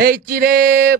ହେଇଚିରେ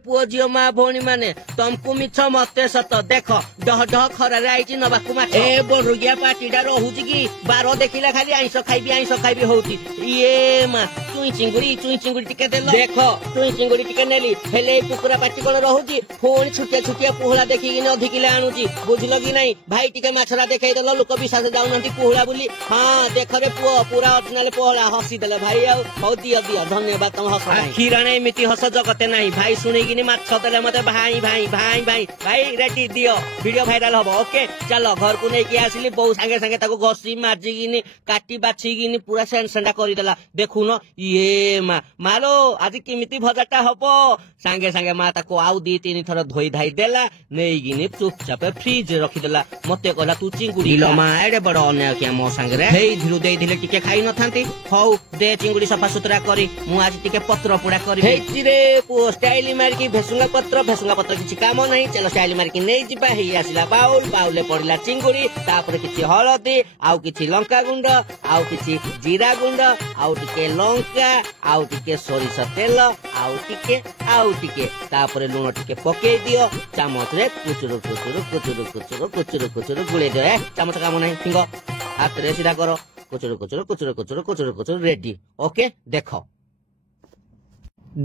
ପୁଅ ଝିଅ ମା ଭଉଣୀ ମାନେ ତମକୁ ମିଛ ମତେ ସତ ଦେଖ ଡହ ଡହ ଖରାରେ ଆଇଛି ନବାକୁ ମାଛ ଏ ବରୁଗିଆ ପାଟିଟା ରହୁଛି କି ବାର ଦେଖିଲା ଖାଲି ଆଇଁଷ ଖାଇବି ହଉଛି ଇଏ ମା ଚୁଇଁ ଚିଙ୍ଗୁଡି ଟିକେ ଦେଲ ଦେଖ ଚୁଇଁ ଚିଙ୍ଗୁଡି ଟିକେ ନେଲି ହେଲେ ଏଇ କୁକୁରା ପାଟି କଣ ରହୁଛି ପୁଣି ଛୁଟିଆ ପୋହଳା ଦେଖିକିନି ଅଧିକିଲେ ଆଣୁଛି ବୁଝିଲ କି ନାଇଁ ଭାଇ ଟିକେ ମାଛଟା ଦେଖେଇଦେଲ ଲୋକ ବିଶ୍ୱାସ ଯାଉନାହାନ୍ତି ପୋହଳା ବୋଲି ହଁ ଦେଖରେ ପୁଅ ପୁରା ଅରିଜିନାଲ ପୋହଳା ହସିଦେଲେ ଭାଇ ଆଉ ହଉ ଦିଅ ଧନ୍ୟବାଦ ତମ ହସ କ୍ଷୀରାଣେ ଏମିତି ହସ ଜଗତେ ନାହିଁ ଭାଇ ଶୁଣିକିନି ମାଛ ଦେଲେ ମତେ ଭାଇ ରେଡି ଦିଅ ଭିଡିଓ ଭାଇରାଲ ହବ ଓକେ ଚାଲ ଘରକୁ ନେଇକି ଆସିଲି ବୋଉ ସାଙ୍ଗେ ତାକୁ ଘଷି ମାଜିକିନି କାଟି ବାଛିକିନି ପୁରା ସେଣ୍ଡା କରିଦେଲା ଦେଖୁନ ଇଏ ମାଲୋ ଆଜି କେମିତି ଭଜାଟା ହବ ସାଙ୍ଗେ ମା ତାକୁ ଆଉ 2-3 ଥର ଧୋଇ ଧାଇ ଦେଲା ନେଇକିନି ଚୁପଚାପ ଫ୍ରିଜ ରଖିଦେଲା ମତେ କହିଲା ତୁ ଚିଙ୍ଗୁଡି ମା ଏଡେ ବଡ ଅନ୍ୟାୟ କିଆ ମୋ ସାଙ୍ଗରେ ହେଇ ଧିରୁ ଦେଇଥିଲେ ଟିକେ ଖାଇ ନଥାନ୍ତି ହଉ ଦେ ଚିଙ୍ଗୁଡି ସଫା ସୁତୁରା କରି ମୁଁ ଆଜି ଟିକେ ପତ୍ର ପୋଡା କରି ହେଇଚିରେ ପୁଅ ଷ୍ଟାଇଲ ମାରିକି ଭେସୁଙ୍ଗା ପତ୍ର କିଛି କାମ ନାହିଁ ଚାଲ ଷ୍ଟାଇଲ ମାରିକି ନେଇଯିବା ହେଇ ଆସିଲା ବାଉଲରେ ପଡିଲା ଚିଙ୍ଗୁଡି ତାପରେ କିଛି ହଳଦୀ ଆଉ କିଛି ଲଙ୍କା ଗୁଣ୍ଡ ଆଉ କିଛି ଜିରା ଗୁଣ୍ଡ ଆଉ ଟିକେ ଲଙ୍କା ଆଉ ଟିକେ ସୋରିଷ ତେଲ ଆଉ ଟିକେ ତାପରେ ଲୁଣ ଟିକେ ପକେଇ ଦିଅ ଚାମଚରେ କୁଚୁରୁ ଗୁଳେଇ ଦିଅ ଚାମଚ କାମ ନାହିଁ ଫିଙ୍ଗ ହାତରେ ସିଧା କର କୁଚୁରୁ ରେଡି ଓକେ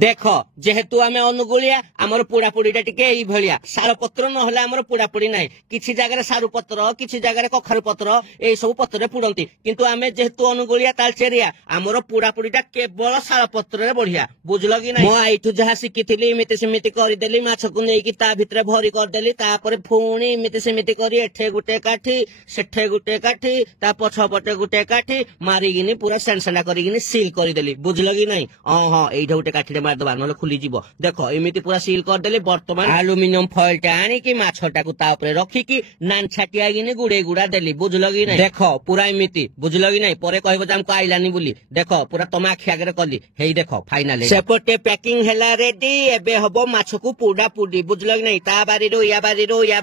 ଦେଖ ଯେହେତୁ ଆମେ ଅନୁଗୁଳିଆ ଆମର ପୋଡାପୋଡିଟା ଟିକେ ଏଇଭଳିଆ ସାର ପତ୍ର ନହେଲେ ଆମର ପୋଡାପୋଡି ନାହିଁ କିଛି ଜାଗାରେ ସାରୁ ପତ୍ର କିଛି ଜାଗାରେ କଖାରୁ ପତ୍ର ଏଇ ସବୁ ପତ୍ରରେ ପୋଡନ୍ତି କିନ୍ତୁ ଆମେ ଯେହେତୁ ଅନୁଗୁଳିଆ ତାଳଚେରିଆ ଆମର ପୋଡାପୋଡିଟା କେବଳ ଶାଳ ପତ୍ରରେ ବଢିଆ ବୁଝିଲ କି ନାହିଁ ମୁଁ ଏଇଠୁ ଯାହା ଶିଖିଥିଲି ଏମିତି ସେମିତି କରିଦେଲି ମାଛକୁ ନେଇକି ତା ଭିତରେ ଭରି କରିଦେଲି ତାପରେ ପୁଣି ଏମିତି ସେମିତି କରି ଏଠେ ଗୋଟେ କାଠି ସେଠେ ଗୋଟେ କାଠି ତା ପଛପଟେ ଗୋଟେ କାଠି ମାରିକିନି ପୁରା ସେଣ୍ଡା କରିକିନି ସିଲ୍ କରିଦେଲି ବୁଝିଲ କି ନାହିଁ ହଁ ଏଇଠି ଗୋଟେ କାଠି ମାରିଦବା ନହେଲେ ଖୁଲିଯିବ ଦେଖ ଏମିତି ପୁରା ସିଲ୍ କରିଦେଲି ବର୍ତ୍ତମାନ ଆଲୁମିନିୟମ ଫଏଲ ଟା ଆଣିକି ମାଛଟାକୁ ତା ଉପରେ ରଖିକି ନାନଛାଟିଆକିନି ଗୁଡା ଦେଲି ବୁଝିଲ କି ନାଇଁ ଦେଖ ପୁରା ଏମିତି ବୁଝିଲ କି ନାଇଁ ପରେ କହିବ ଯେ ଆମକୁ ଆଇଲାନି ବୋଲି ଦେଖ ପୁରା ତମ ଆଖି ଆଗରେ କଲି ହେଇ ଦେଖ ଫାଇନାଲ ସେପଟେ ପ୍ୟାକିଂ ହେଲା ରେଡି ଏବେ ହବ ମାଛକୁ ପୋଡା ପୁଡି ବୁଝିଲ କି ନାଇଁ ତା ବାରିରୁ ୟା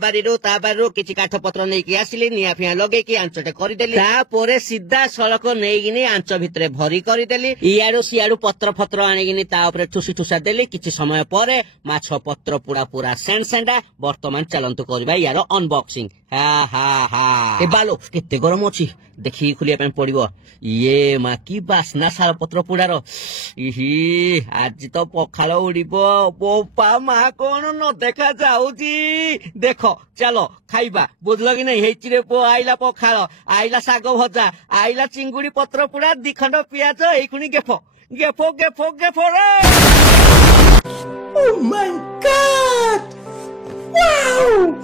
ବାରିରୁ ତା ବାରିରୁ କିଛି କାଠ ପତ୍ର ନେଇକି ଆସିଲି ନିଆଁ ଫିଆଁ ଲଗେଇକି ଆଞ୍ଚଟେ କରିଦେଲି ତାପରେ ସିଧା ସଳଖ ନେଇକିନି ଆଞ୍ଚ ଭିତରେ ଭରି କରିଦେଲି ଇଆଡୁ ସିଆଡୁ ପତ୍ର ଫତ୍ର ଆଣିକିନି ତା ଉପରେ ଠୁସା ଦେଲି କିଛି ସମୟ ପରେ ମାଛ ପତ୍ର ପୁରା ସେଣ୍ଡା ବର୍ତ୍ତମାନ ଚାଲନ୍ତୁ କରିବା ୟାର ଅନବକ୍ସିଂ ଏ ବାଲୋ କେତେ ଗରମ ଅଛି ଦେଖିକି ଖୋଲିବା ପାଇଁ ପଡିବ ଇଏ ମା କି ବାସ୍ନା ଶାଳ ପତ୍ର ପୋଡାର ଇହି ଆଜି ତ ପଖାଳ ଉଡିବ ବୋପା ମା କଣ ନ ଦେଖା ଯାଉଛି ଦେଖ ଚାଲ ଖାଇବା ବୁଝିଲ କି ନାଇଁ ହେଇଚିରେ ପୁଅ ଆଇଲା ପଖାଳ ଆଇଲା ଶାଗ ଭଜା ଆଇଲା ଚିଙ୍ଗୁଡି ପତ୍ର ପୋଡା 2 ଖଣ୍ଡ ପିଆଜ ଏଇଖୁଣି ଗେଫ ରେ Oh my God! Wow!